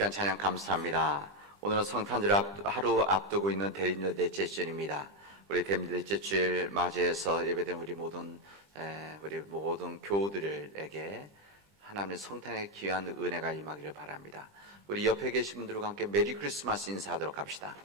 귀한 찬양 감사합니다. 오늘은 성탄절 하루 앞두고 있는 대림절 넷째 주일입니다. 우리 대림절 넷째 주일 맞이해서 예배된 우리 모든 교우들에게 하나님의 성탄의 귀한 은혜가 임하기를 바랍니다. 우리 옆에 계신 분들과 함께 메리 크리스마스 인사하도록 합시다.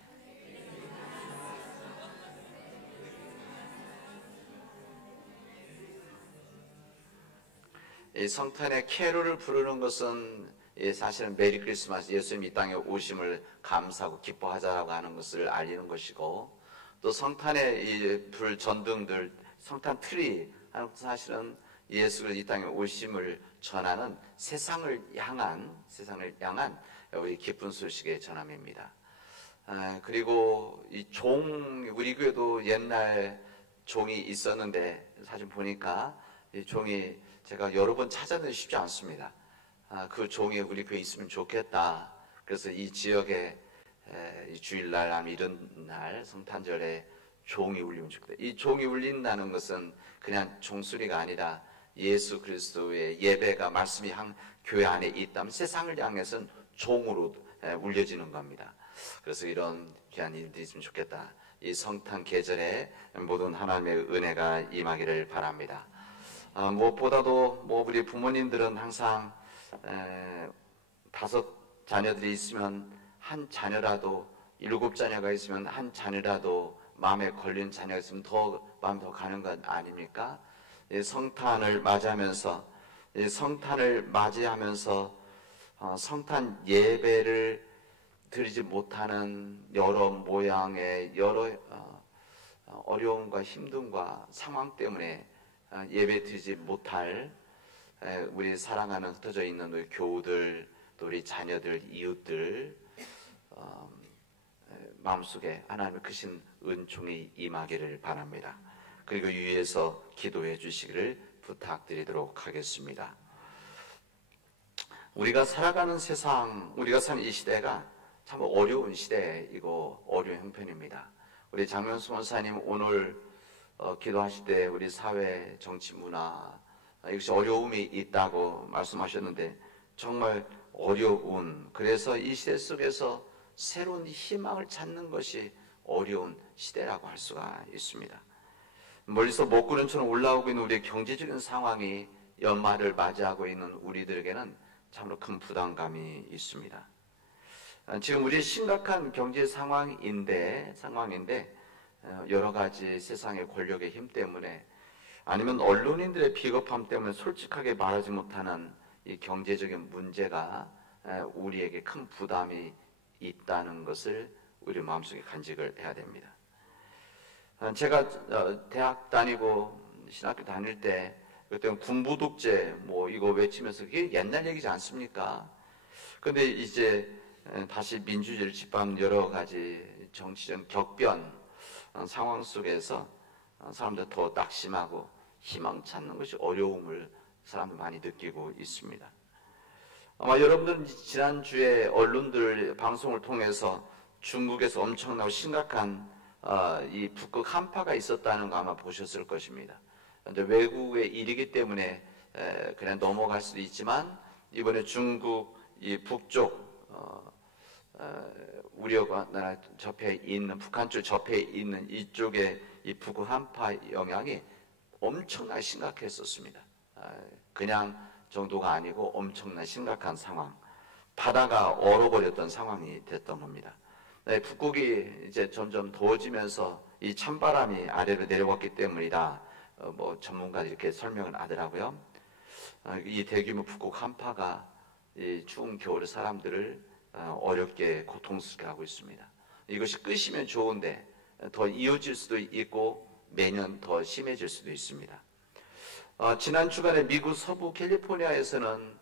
이 성탄의 캐롤을 부르는 것은 사실은 메리 크리스마스, 예수님 이 땅에 오심을 감사하고 기뻐하자라고 하는 것을 알리는 것이고, 또 성탄의 이 불 전등들, 성탄 트리 하는 것은 사실은 예수가 이 땅에 오심을 전하는 세상을 향한 우리 기쁜 소식의 전함입니다. 그리고 이 우리 교회도 옛날 종이 있었는데 사실 보니까 이 종이 제가 여러 번 찾아내기 쉽지 않습니다. 그 종이 우리 교회에 있으면 좋겠다. 그래서 이 지역에 이 주일날 아니면 이런 날 성탄절에 종이 울리면 좋겠다. 이 종이 울린다는 것은 그냥 종소리가 아니라 예수 그리스도의 예배가 말씀이 교회 안에 있다면 세상을 향해서는 종으로 울려지는 겁니다. 그래서 이런 귀한 일들이 있으면 좋겠다. 이 성탄 계절에 모든 하나님의 은혜가 임하기를 바랍니다. 무엇보다도 우리 부모님들은 항상 5 자녀들이 있으면 한 자녀라도, 7 자녀가 있으면 한 자녀라도 마음에 걸린 자녀가 있으면 마음이 더 가는 것 아닙니까? 성탄을 맞이하면서 성탄 예배를 드리지 못하는 여러 모양의 여러 어려움과 힘듦과 상황 때문에 예배 드리지 못할 우리 사랑하는 흩어져 있는 우리 교우들, 또 우리 자녀들, 이웃들 마음속에 하나님의 크신 은총이 임하기를 바랍니다. 그리고 위에서 기도해 주시기를 부탁드리도록 하겠습니다. 우리가 살아가는 세상, 우리가 사는 이 시대가 참 어려운 시대이고 어려운 형편입니다. 우리 장면수 원사님 오늘 기도하실 때 우리 사회, 정치, 문화 이것이 어려움이 있다고 말씀하셨는데 정말 어려운, 그래서 이 시대 속에서 새로운 희망을 찾는 것이 어려운 시대라고 할 수가 있습니다. 멀리서 먹구름처럼 올라오고 있는 우리의 경제적인 상황이 연말을 맞이하고 있는 우리들에게는 참으로 큰 부담감이 있습니다. 지금 우리의 심각한 경제 상황인데 여러 가지 세상의 권력의 힘 때문에 아니면 언론인들의 비겁함 때문에 솔직하게 말하지 못하는 이 경제적인 문제가 우리에게 큰 부담이 있다는 것을 우리 마음속에 간직을 해야 됩니다. 제가 대학 다니고 신학교 다닐 때 그때 군부독재 이거 외치면서 그게 옛날 얘기지 않습니까? 근데 이제 다시 민주주의를 짓밟는 여러 가지 정치적 격변 상황 속에서 사람들 더 낙심하고 희망 찾는 것이 어려움을 사람들 많이 느끼고 있습니다. 아마 여러분들은 지난주에 언론들 방송을 통해서 중국에서 엄청나고 심각한 이 북극 한파가 있었다는 거 아마 보셨을 것입니다. 그런데 외국의 일이기 때문에 그냥 넘어갈 수도 있지만 이번에 중국 이 북쪽 우리와 나라 접해 있는 북한 쪽 접해 있는 이쪽에 이 북극 한파 영향이 엄청나게 심각했었습니다. 그냥 정도가 아니고 엄청난 심각한 상황, 바다가 얼어버렸던 상황이 됐던 겁니다. 북극이 이제 점점 더워지면서 이 찬바람이 아래로 내려왔기 때문이다. 전문가들이 이렇게 설명을 하더라고요. 이 대규모 북극 한파가 이 추운 겨울에 사람들을 어렵게 고통스럽게 하고 있습니다. 이것이 끝이면 좋은데 더 이어질 수도 있고 매년 더 심해질 수도 있습니다. 지난 주간에 미국 서부 캘리포니아에서는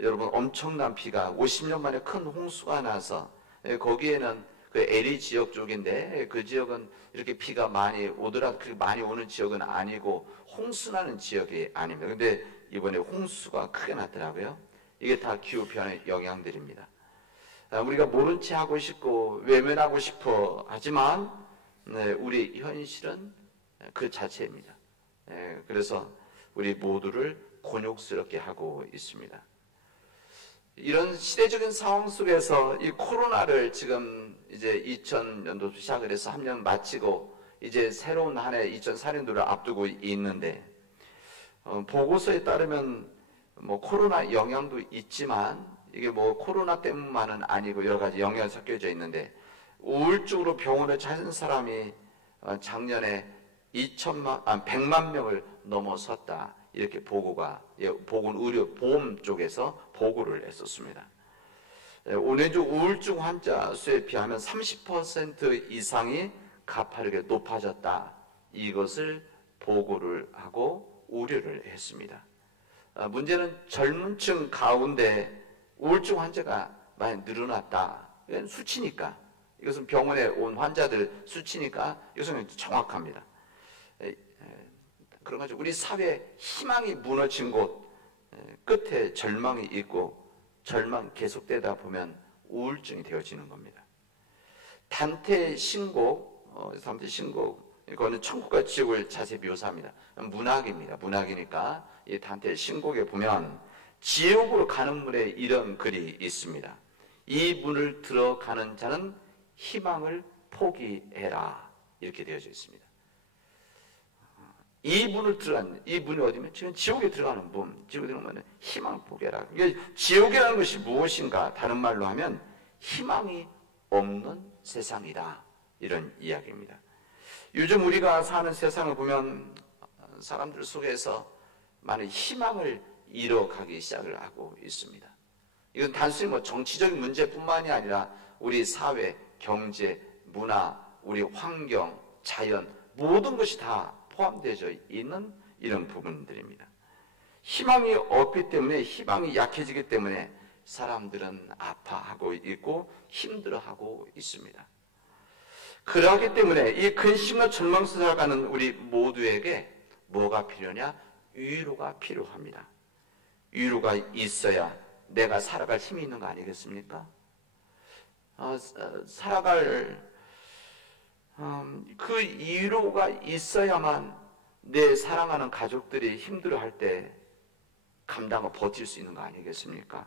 여러분 엄청난 비가 50년 만에 큰 홍수가 나서 거기에는 그 LA 지역 쪽인데 그 지역은 이렇게 비가 많이 오더라도 그 많이 오는 지역은 아니고 홍수나는 지역이 아닙니다. 근데 이번에 홍수가 크게 났더라고요. 이게 다 기후변화의 영향들입니다. 우리가 모른 체 하고 싶고 외면하고 싶어 하지만 우리 현실은 그 자체입니다. 그래서 우리 모두를 곤욕스럽게 하고 있습니다. 이런 시대적인 상황 속에서 이 코로나를 지금 이제 2000년도 시작을 해서 3년 마치고 이제 새로운 한 해 2004년도를 앞두고 있는데, 보고서에 따르면 뭐 코로나 영향도 있지만 이게 뭐 코로나 때문만은 아니고 여러 가지 영향이 섞여져 있는데, 우울증으로 병원을 찾은 사람이 작년에 100만 명을 넘어섰다. 이렇게 보건 쪽에서 보고를 했었습니다. 온해주 우울증 환자 수에 비하면 30% 이상이 가파르게 높아졌다. 이것을 보고를 하고 우려를 했습니다. 문제는 젊은 층 가운데 우울증 환자가 많이 늘어났다. 이건 수치니까. 이것은 병원에 온 환자들 수치니까 이것은 정확합니다. 그런 거죠. 우리 사회에 희망이 무너진 곳 끝에 절망이 있고, 절망 계속되다 보면 우울증이 되어지는 겁니다. 단테의 신곡, 이거는 천국과 지옥을 자세히 묘사합니다. 문학입니다. 문학이니까 이 단테의 신곡에 보면 지옥으로 가는 문에 이런 글이 있습니다. 이 문을 들어가는 자는 희망을 포기해라. 이렇게 되어져 있습니다. 이 문이 어디면 지금 지옥에 들어가는 문, 지옥에 들어가면 희망을 포기해라. 지옥이라는 것이 무엇인가? 다른 말로 하면 희망이 없는 세상이다. 이런 이야기입니다. 요즘 우리가 사는 세상을 보면 사람들 속에서 많은 희망을 잃어가기 시작을 하고 있습니다. 이건 단순히 뭐 정치적인 문제뿐만이 아니라 우리 사회, 경제, 문화, 우리 환경, 자연 모든 것이 다 포함되어 있는 이런 부분들입니다. 희망이 없기 때문에, 희망이 약해지기 때문에 사람들은 아파하고 있고 힘들어하고 있습니다. 그러하기 때문에 이 근심과 절망 속에 살아가는 우리 모두에게 뭐가 필요냐? 위로가 필요합니다. 위로가 있어야 내가 살아갈 힘이 있는 거 아니겠습니까? 살아갈 그 위로가 있어야만 내 사랑하는 가족들이 힘들어할 때 감당하고 버틸 수 있는 거 아니겠습니까?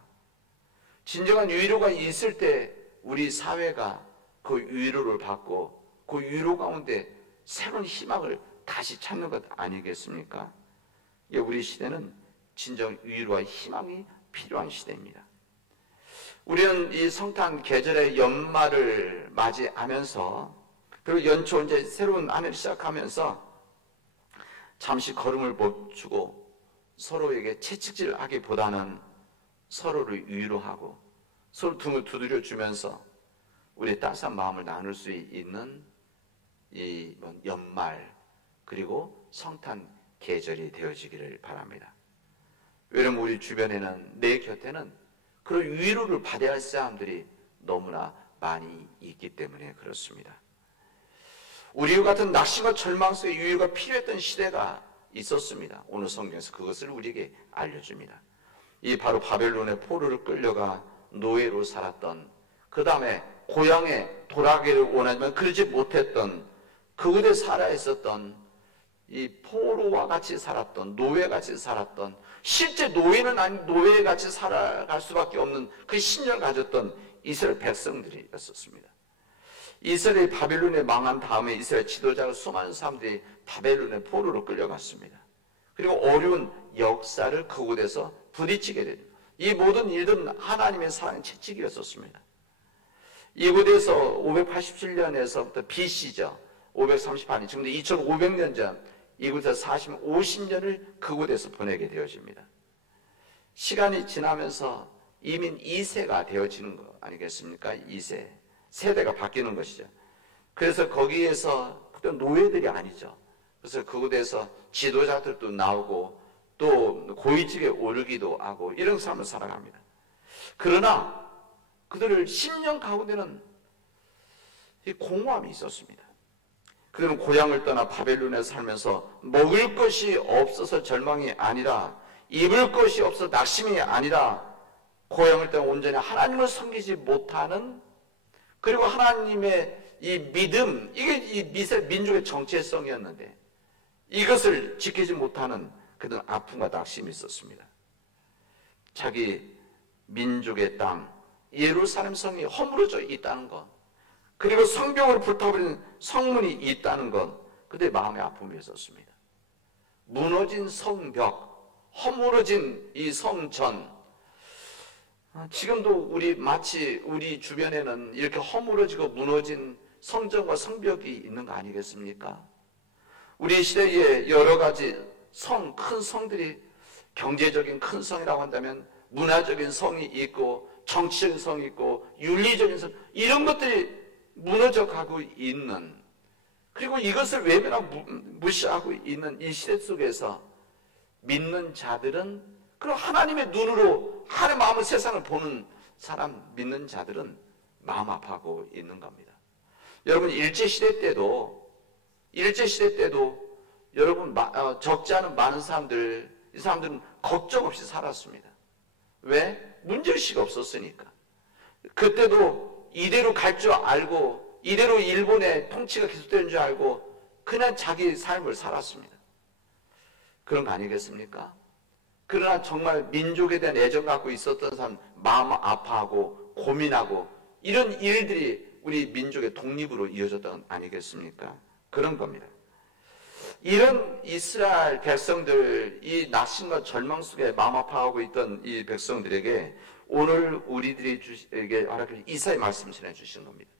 진정한 위로가 있을 때 우리 사회가 그 위로를 받고 그 위로 가운데 새로운 희망을 다시 찾는 것 아니겠습니까? 우리 시대는 진정 위로와 희망이 필요한 시대입니다. 우리는 이 성탄 계절의 연말을 맞이하면서, 그리고 연초 이제 새로운 한 해를 시작하면서 잠시 걸음을 멈추고 서로에게 채찍질하기보다는 서로를 위로하고 서로 등을 두드려 주면서 우리의 따스한 마음을 나눌 수 있는 이 연말 그리고 성탄 계절이 되어지기를 바랍니다. 왜냐하면 우리 주변에는, 내 곁에는 그런 위로를 받아야 할 사람들이 너무나 많이 있기 때문에 그렇습니다. 우리 같은 낙심과 절망 속에 위로가 필요했던 시대가 있었습니다. 오늘 성경에서 그것을 우리에게 알려줍니다. 이 바로 바벨론의 포로를 끌려가 노예로 살았던, 그 다음에 고향에 돌아가기를 원하지만 그러지 못했던, 그곳에 살아 있었던 이 포로와 같이 살았던, 노예같이 살았던, 실제 노예는 아닌 노예같이 살아갈 수밖에 없는 그 신념을 가졌던 이스라엘 백성들이었습니다. 이스라엘이 바벨론에 망한 다음에 이스라엘 지도자가 수많은 사람들이 바벨론의 포로로 끌려갔습니다. 그리고 어려운 역사를 그곳에서 부딪히게 됩니다. 이 모든 일들은 하나님의 사랑의 채찍이었었습니다. 이곳에서 587년에서부터 BC죠. 538년, 지금 2500년 전 이곳에서 50년을 그곳에서 보내게 되어집니다. 시간이 지나면서 이민 2세가 되어지는 거 아니겠습니까? 2세. 세대가 바뀌는 것이죠. 그래서 거기에서 그때 노예들이 아니죠. 그래서 그곳에서 지도자들도 나오고 또 고위직에 오르기도 하고 이런 삶을 살아갑니다. 그러나 그들을 10년 가운데는 공허함이 있었습니다. 그들은 고향을 떠나 바벨론에 살면서 먹을 것이 없어서 절망이 아니라, 입을 것이 없어서 낙심이 아니라, 고향을 떠나 온전히 하나님을 섬기지 못하는, 그리고 하나님의 이 믿음, 이게 이 민족의 정체성이었는데 이것을 지키지 못하는 그런 아픔과 낙심이 있었습니다. 자기 민족의 땅 예루살렘 성이 허물어져 있다는 것, 그리고 성벽을 불타버린 성문이 있다는 것, 그때 마음의 아픔이 있었습니다. 무너진 성벽, 허물어진 이 성전, 지금도 마치 우리 주변에는 이렇게 허물어지고 무너진 성전과 성벽이 있는 거 아니겠습니까? 우리 시대에 여러 가지 큰 성들이, 경제적인 큰 성이라고 한다면 문화적인 성이 있고 정치적인 성이 있고 윤리적인 성, 이런 것들이 무너져 가고 있는, 그리고 이것을 외면하고 무시하고 있는 이 시대 속에서 믿는 자들은, 그리고 하나님의 눈으로 하나님 마음의 세상을 보는 사람, 믿는 자들은 마음 아파하고 있는 겁니다. 여러분, 일제시대 때도 여러분 적지 않은 많은 사람들, 이 사람들은 걱정 없이 살았습니다. 왜? 문제의식이 없었으니까. 그때도 이대로 갈 줄 알고, 이대로 일본의 통치가 계속되는 줄 알고 그냥 자기 삶을 살았습니다. 그런 거 아니겠습니까? 그러나 정말 민족에 대한 애정 갖고 있었던 사람, 마음 아파하고 고민하고 이런 일들이 우리 민족의 독립으로 이어졌던 건 아니겠습니까? 그런 겁니다. 이런 이스라엘 백성들, 이 낙심과 절망 속에 마음 아파하고 있던 이 백성들에게 오늘 우리들에게 이사의 말씀을 전해 주시는 겁니다.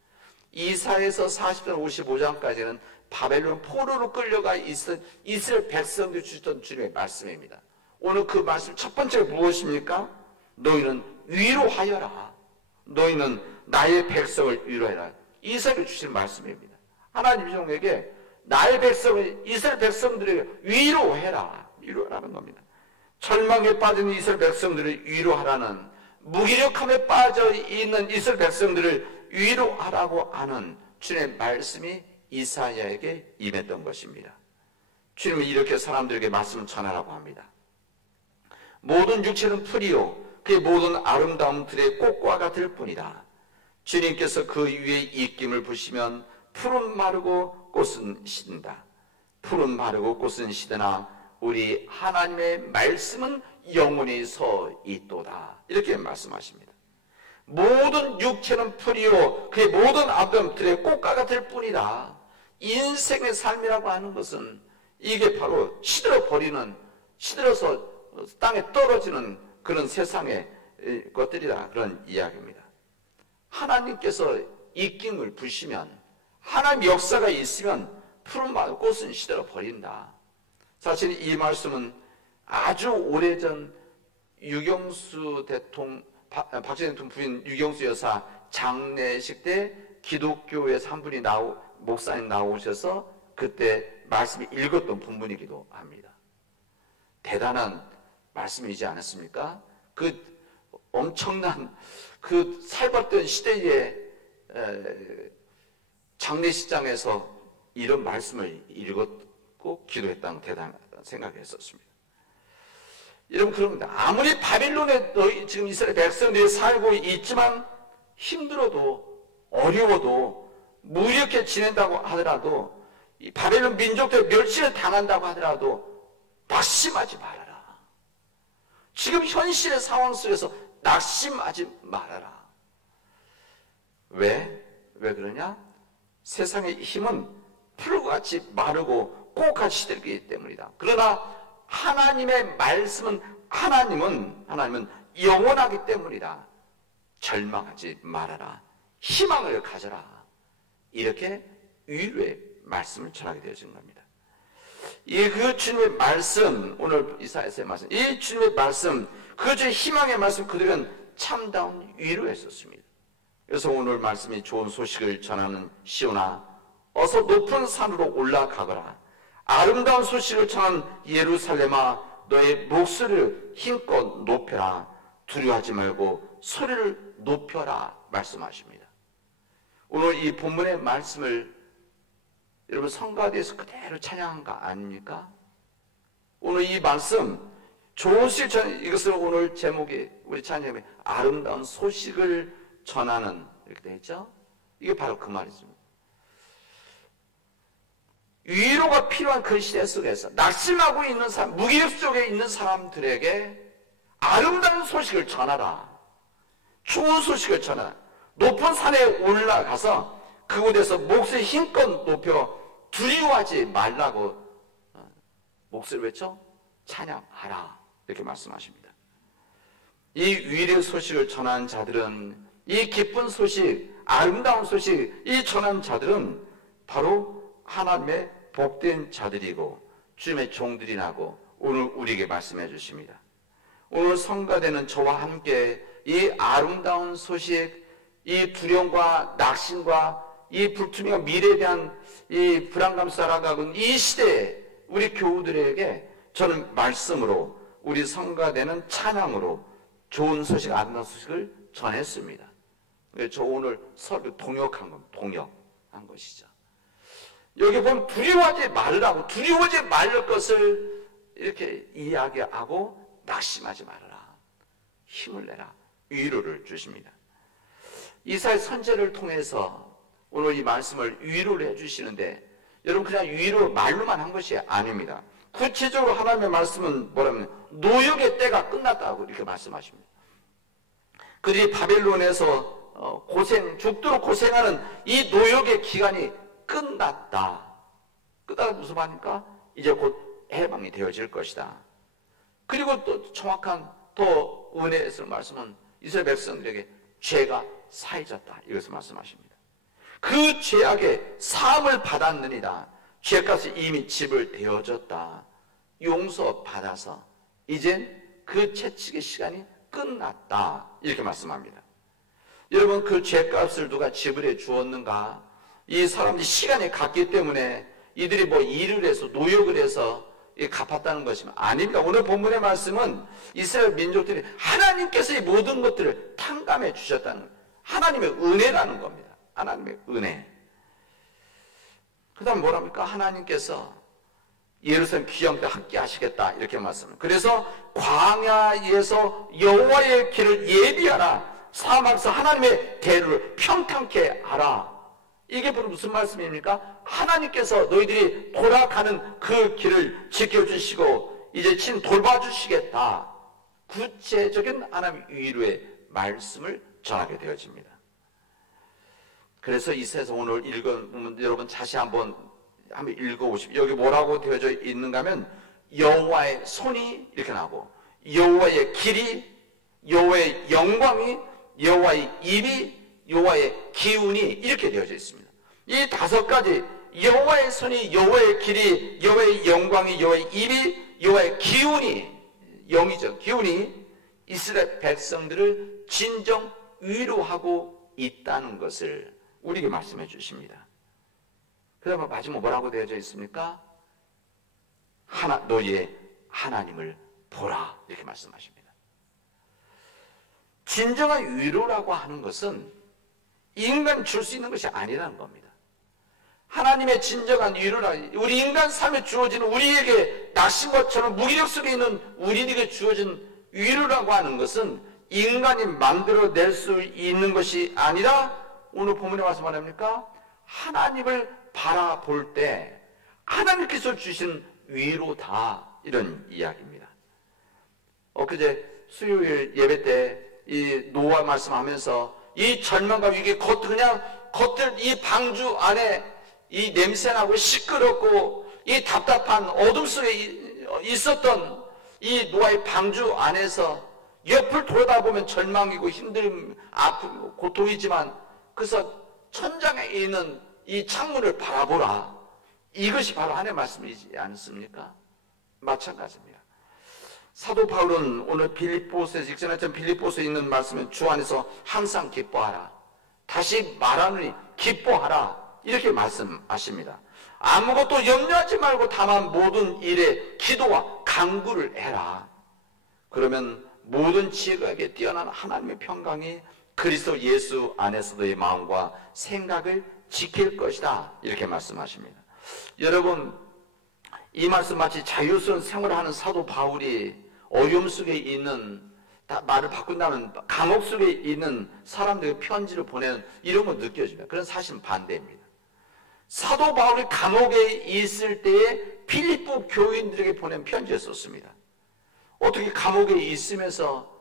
이사에서 40장 55장까지는 바벨론 포로로 끌려가 있은 이스라엘 백성들이 주셨던 주님의 말씀입니다. 오늘 그 말씀 첫 번째가 무엇입니까? 너희는 위로하여라. 너희는 나의 백성을 위로해라. 이사에게 주신 말씀입니다. 하나님 종에게 나의 백성을, 이스라엘 백성들에게 위로해라. 위로하라는 겁니다. 절망에 빠진 이스라엘 백성들을 위로하라는, 무기력함에 빠져 있는 이스라엘 백성들을 위로하라고 하는 주님의 말씀이 이사야에게 임했던 것입니다. 주님은 이렇게 사람들에게 말씀을 전하라고 합니다. 모든 육체는 풀이요 그의 모든 아름다움들의 꽃과 같을 뿐이다. 주님께서 그 위에 입김을 부시면 풀은 마르고 꽃은 시든다. 풀은 마르고 꽃은 시드나 우리 하나님의 말씀은 영원히 서 있도다. 이렇게 말씀하십니다. 모든 육체는 풀이요 그의 모든 아름다움들의 꽃과 같을 뿐이다. 인생의 삶이라고 하는 것은 이게 바로 시들어서 땅에 떨어지는 그런 세상의 것들이다. 그런 이야기입니다. 하나님께서 입김을 부시면, 하나님 역사가 있으면 푸른 꽃은 시들어 버린다. 사실 이 말씀은 아주 오래전 유경수 대통령, 박정희 대통령 부인 유경수 여사 장례식 때 기독교에서 한 분이 목사님 나오셔서 그때 말씀을 읽었던 본문이기도 합니다. 대단한 말씀이지 않았습니까? 그 엄청난 그 살벌던 시대의 장례식장에서 이런 말씀을 읽었고 기도했다는 대단한 생각을 했었습니다. 여러분, 그럽니다. 아무리 바빌론에 지금 이스라엘 백성들이 살고 있지만 힘들어도 어려워도 무력해 지낸다고 하더라도, 이 바벨론 민족들 멸시를 당한다고 하더라도 낙심하지 말아라. 지금 현실의 상황 속에서 낙심하지 말아라. 왜 그러냐? 세상의 힘은 풀같이 마르고 꽃같이 시들기 때문이다. 그러나 하나님의 말씀은, 하나님은 영원하기 때문이다. 절망하지 말아라. 희망을 가져라. 이렇게 위로의 말씀을 전하게 되어진 겁니다. 그 주님의 말씀, 오늘 이사야서의 말씀, 이 주님의 말씀, 그 주의 희망의 말씀, 그들은 참다운 위로였었습니다. 그래서 오늘 말씀이 좋은 소식을 전하는 시온아, 어서 높은 산으로 올라가거라. 아름다운 소식을 전하는 예루살렘아, 너의 목소리를 힘껏 높여라. 두려워하지 말고 소리를 높여라. 말씀하십니다. 오늘 이 본문의 말씀을 여러분 성가대에서 그대로 찬양한 거 아닙니까? 오늘 이 말씀 좋은 소식 이것을 오늘 제목이 우리 찬양에 아름다운 소식을 전하는 이렇게 되어 있죠? 이게 바로 그 말이죠. 위로가 필요한 그 시대 속에서 낙심하고 있는 사람, 무기력 속에 있는 사람들에게 아름다운 소식을 전하라. 좋은 소식을 전하. 높은 산에 올라가서 그곳에서 목소리 힘껏 높여 두려워하지 말라고 목소리를 외쳐 찬양하라. 이렇게 말씀하십니다. 이 위례 소식을 전한 자들은, 이 기쁜 소식, 아름다운 소식, 이 전한 자들은 바로 하나님의 복된 자들이고 주님의 종들이라고 오늘 우리에게 말씀해 주십니다. 오늘 성가되는 저와 함께 이 아름다운 소식, 이 두려움과 낙심과 이 불투명한 미래에 대한 이 불안감 살아가는 이 시대에 우리 교우들에게 저는 말씀으로, 우리 성가되는 찬양으로 좋은 소식, 아름다운 소식을 전했습니다. 저 오늘 설교 동역한 것이죠. 여기 보면 두려워하지 말라고, 두려워하지 말 것을 이렇게 이야기하고 낙심하지 말아라, 힘을 내라, 위로를 주십니다. 이사야 선지자를 통해서 오늘 이 말씀을 위로를 해주시는데, 여러분 그냥 위로 말로만 한 것이 아닙니다. 구체적으로 하나님의 말씀은 뭐라면 노역의 때가 끝났다고 이렇게 말씀하십니다. 그들이 바벨론에서 죽도록 고생하는 이 노역의 기간이 끝났다. 끝났다 무슨 말입니까? 이제 곧 해방이 되어질 것이다. 그리고 또 정확한 더 은혜의 말씀은 이스라엘 백성들에게 죄가 사해졌다, 이것을 말씀하십니다. 그 죄악의 사함을 받았느니라. 죄값이 이미 집을 되어졌다. 용서받아서 이젠 그 채찍의 시간이 끝났다, 이렇게 말씀합니다. 여러분, 그 죄값을 누가 지불해 주었는가? 이 사람들이 시간이 갔기 때문에 이들이 뭐 일을 해서 노역을 해서 갚았다는 것이면 아닙니다. 오늘 본문의 말씀은 이스라엘 민족들이 하나님께서 이 모든 것들을 탕감해 주셨다는, 하나님의 은혜라는 겁니다. 하나님의 은혜. 그 다음 뭐랍니까? 하나님께서 예루살렘 귀양 때 함께 하시겠다, 이렇게 말씀합니다. 그래서 광야에서 여호와의 길을 예비하라. 사막에서 하나님의 대로를 평탄케 하라. 이게 무슨 말씀입니까? 하나님께서 너희들이 돌아가는 그 길을 지켜주시고 이제 친 돌봐주시겠다. 구체적인 하나님의 위로의 말씀을 전하게 되어집니다. 그래서 이사야서 오늘 읽으면 여러분 다시 한번 읽어보십시오. 여기 뭐라고 되어져 있는가 하면 여호와의 손이 이렇게 나오고, 여호와의 길이, 여호와의 영광이, 여호와의 입이, 여호와의 기운이, 이렇게 되어져 있습니다. 이 다섯 가지, 여호와의 손이, 여호와의 길이, 여호와의 영광이, 여호와의 입이, 여호와의 기운이, 영이죠, 기운이 이스라엘 백성들을 진정 위로하고 있다는 것을 우리에게 말씀해 주십니다. 그 다음에 마지막 뭐라고 되어져 있습니까? 너희의 하나님을 보라, 이렇게 말씀하십니다. 진정한 위로라고 하는 것은 인간 줄 수 있는 것이 아니라는 겁니다. 하나님의 진정한 위로라, 우리 인간 삶에 주어지는, 우리에게 낙심과처럼 무기력 속에 있는 우리에게 주어진 위로라고 하는 것은 인간이 만들어낼 수 있는 것이 아니라, 오늘 본문에 와서 말합니까? 하나님을 바라볼 때 하나님께서 주신 위로다, 이런 이야기입니다. 엊그제 수요일 예배 때 이 노아 말씀하면서 이 절망과 위기, 그냥 겉들 이 방주 안에 이 냄새나고 시끄럽고 이 답답한 어둠 속에 있었던 이 노아의 방주 안에서 옆을 돌아다보면 절망이고 힘듦, 아픔, 고통이지만 그래서 천장에 있는 이 창문을 바라보라. 이것이 바로 하나님의 말씀이지 않습니까? 마찬가지입니다. 사도 바울은 오늘 빌립보서에 직전했던 빌립보서에 있는 말씀은 주 안에서 항상 기뻐하라. 다시 말하느니 기뻐하라. 이렇게 말씀하십니다. 아무것도 염려하지 말고 다만 모든 일에 기도와 간구를 해라. 그러면 모든 지혜에게 뛰어난 하나님의 평강이 그리스도 예수 안에서 너의 마음과 생각을 지킬 것이다, 이렇게 말씀하십니다. 여러분, 이 말씀 마치 자유스러운 생활을 하는 사도 바울이 어려움 속에 있는, 말을 바꾼다면 감옥 속에 있는 사람들에게 편지를 보내는 이런 거 느껴집니다. 그런 사실은 반대입니다. 사도 바울이 감옥에 있을 때에 필리포 교인들에게 보낸 편지였었습니다. 어떻게 감옥에 있으면서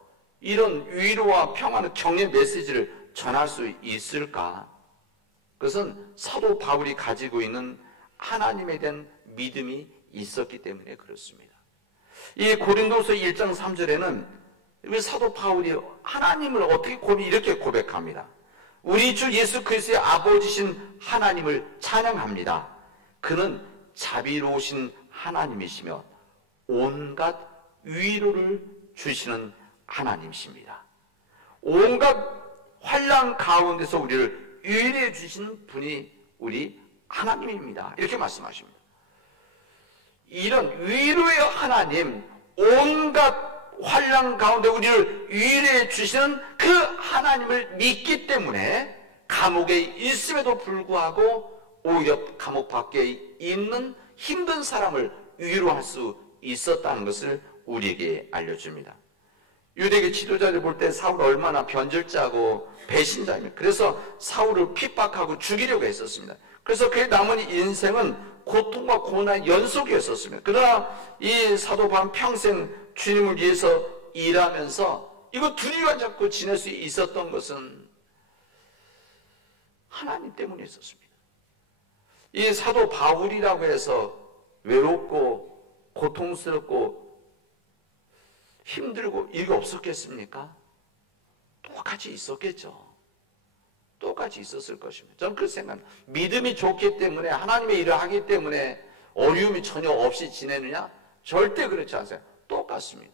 이런 위로와 평안의 격려 메시지를 전할 수 있을까? 그것은 사도 바울이 가지고 있는 하나님에 대한 믿음이 있었기 때문에 그렇습니다. 이 고린도서 1장 3절에는 사도 바울이 하나님을 어떻게 이렇게 고백합니다. 우리 주 예수 그리스도의 아버지신 하나님을 찬양합니다. 그는 자비로우신 하나님이시며 온갖 위로를 주시는 하나님이십니다. 온갖 환난 가운데서 우리를 위로해 주신 분이 우리 하나님입니다. 이렇게 말씀하십니다. 이런 위로의 하나님, 온갖 환난 가운데 우리를 위로해 주시는 그 하나님을 믿기 때문에 감옥에 있음에도 불구하고 오히려 감옥 밖에 있는 힘든 사람을 위로할 수 있었다는 것을 우리에게 알려줍니다. 유대계 지도자들 볼 때 사울을 얼마나 변절자고 배신자입니다. 그래서 사울을 핍박하고 죽이려고 했었습니다. 그래서 그의 남은 인생은 고통과 고난의 연속이었었습니다. 그러나 이 사도 바울은 평생 주님을 위해서 일하면서 이거 두리안 잡고 지낼 수 있었던 것은 하나님 때문에 있었습니다. 이 사도 바울이라고 해서 외롭고 고통스럽고 힘들고 이게 없었겠습니까? 똑같이 있었겠죠. 똑같이 있었을 것입니다. 저는 그렇게 생각합니다. 믿음이 좋기 때문에 하나님의 일을 하기 때문에 어려움이 전혀 없이 지내느냐? 절대 그렇지 않아요. 똑같습니다.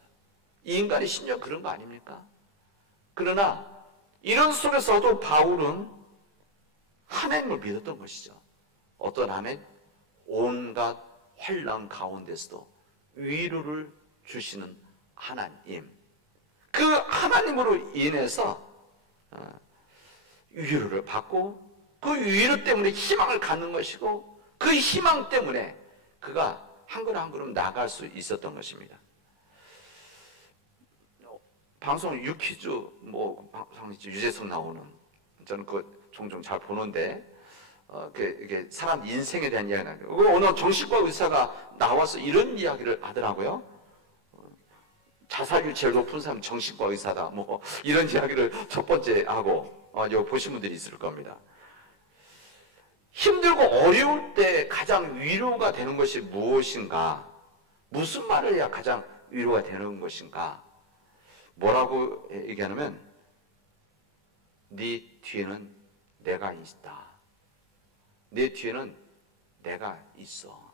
이 인간의 심리가 그런 거 아닙니까? 그러나 이런 속에서도 바울은 하나님을 믿었던 것이죠. 어떤 하나님? 온갖 환난 가운데서도 위로를 주시는 하나님. 그 하나님으로 인해서 위로를 받고 그 위로 때문에 희망을 갖는 것이고 그 희망 때문에 그가 한 걸음 한 걸음 나아갈 수 있었던 것입니다. 방송 유퀴즈 유재석 나오는 저는 그 종종 잘 보는데 이게 사람 인생에 대한 이야기가 나와요. 어느 정신과 의사가 나와서 이런 이야기를 하더라고요. 자살률 제일 높은 사람은 정신과 의사다. 이런 이야기를 첫 번째 하고 여기 보신 분들이 있을 겁니다. 힘들고 어려울 때 가장 위로가 되는 것이 무엇인가? 무슨 말을 해야 가장 위로가 되는 것인가? 뭐라고 얘기하냐면 네 뒤에는 내가 있다. 내 뒤에는 내가 있어.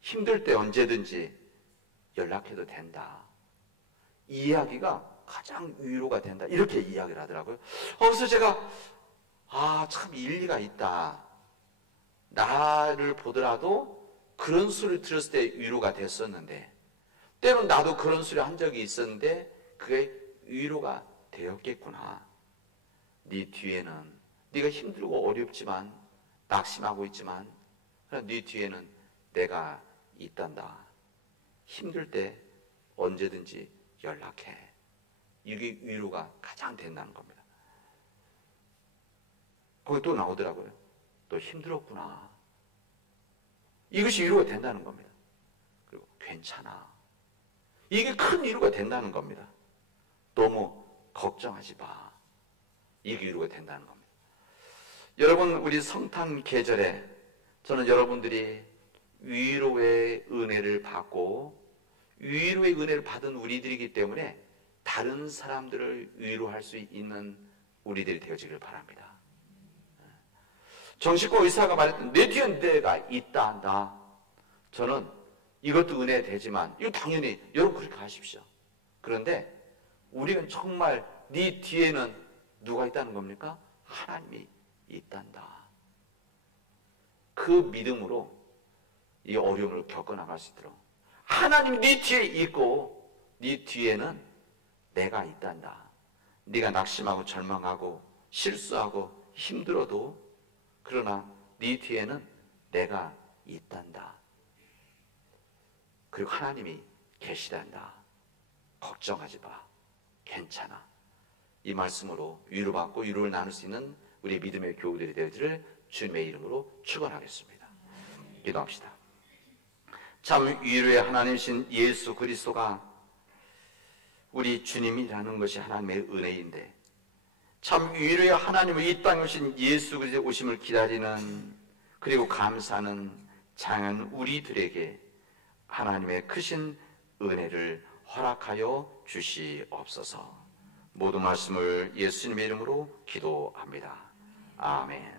힘들 때 언제든지 연락해도 된다. 이 이야기가 가장 위로가 된다. 이렇게 이야기를 하더라고요. 그래서 제가 참 일리가 있다. 나를 보더라도 그런 소리를 들었을 때 위로가 됐었는데 때론 나도 그런 소리 한 적이 있었는데 그게 위로가 되었겠구나. 네 뒤에는 네가 힘들고 어렵지만 낙심하고 있지만 네 뒤에는 내가 있단다. 힘들 때 언제든지 연락해. 이게 위로가 가장 된다는 겁니다. 거기 또 나오더라고요. 또 힘들었구나. 이것이 위로가 된다는 겁니다. 그리고 괜찮아. 이게 큰 위로가 된다는 겁니다. 너무 걱정하지 마. 이게 위로가 된다는 겁니다. 여러분, 우리 성탄 계절에 저는 여러분들이 위로의 은혜를 받고 위로의 은혜를 받은 우리들이기 때문에 다른 사람들을 위로할 수 있는 우리들이 되어지길 바랍니다. 정신과 의사가 말했던 내 뒤엔 내가 있다 한다. 저는 이것도 은혜 되지만 이거 당연히 여러분 그렇게 하십시오. 그런데 우리는 정말 네 뒤에는 누가 있다는 겁니까? 하나님이 있단다. 그 믿음으로 이 어려움을 겪어나갈 수 있도록 하나님이 네 뒤에 있고 네 뒤에는 내가 있단다. 네가 낙심하고 절망하고 실수하고 힘들어도 그러나 네 뒤에는 내가 있단다. 그리고 하나님이 계시단다. 걱정하지 마. 괜찮아. 이 말씀으로 위로받고 위로를 나눌 수 있는 우리 믿음의 교우들이 되기를 주님의 이름으로 축원하겠습니다. 기도합시다. 참 위로의 하나님이신 예수 그리스도가 우리 주님이라는 것이 하나님의 은혜인데, 참 위로의 하나님의 이 땅에 오신 예수 그리스도의 오심을 기다리는, 그리고 감사하는 장한 우리들에게 하나님의 크신 은혜를 허락하여 주시옵소서. 모든 말씀을 예수님의 이름으로 기도합니다. 아멘.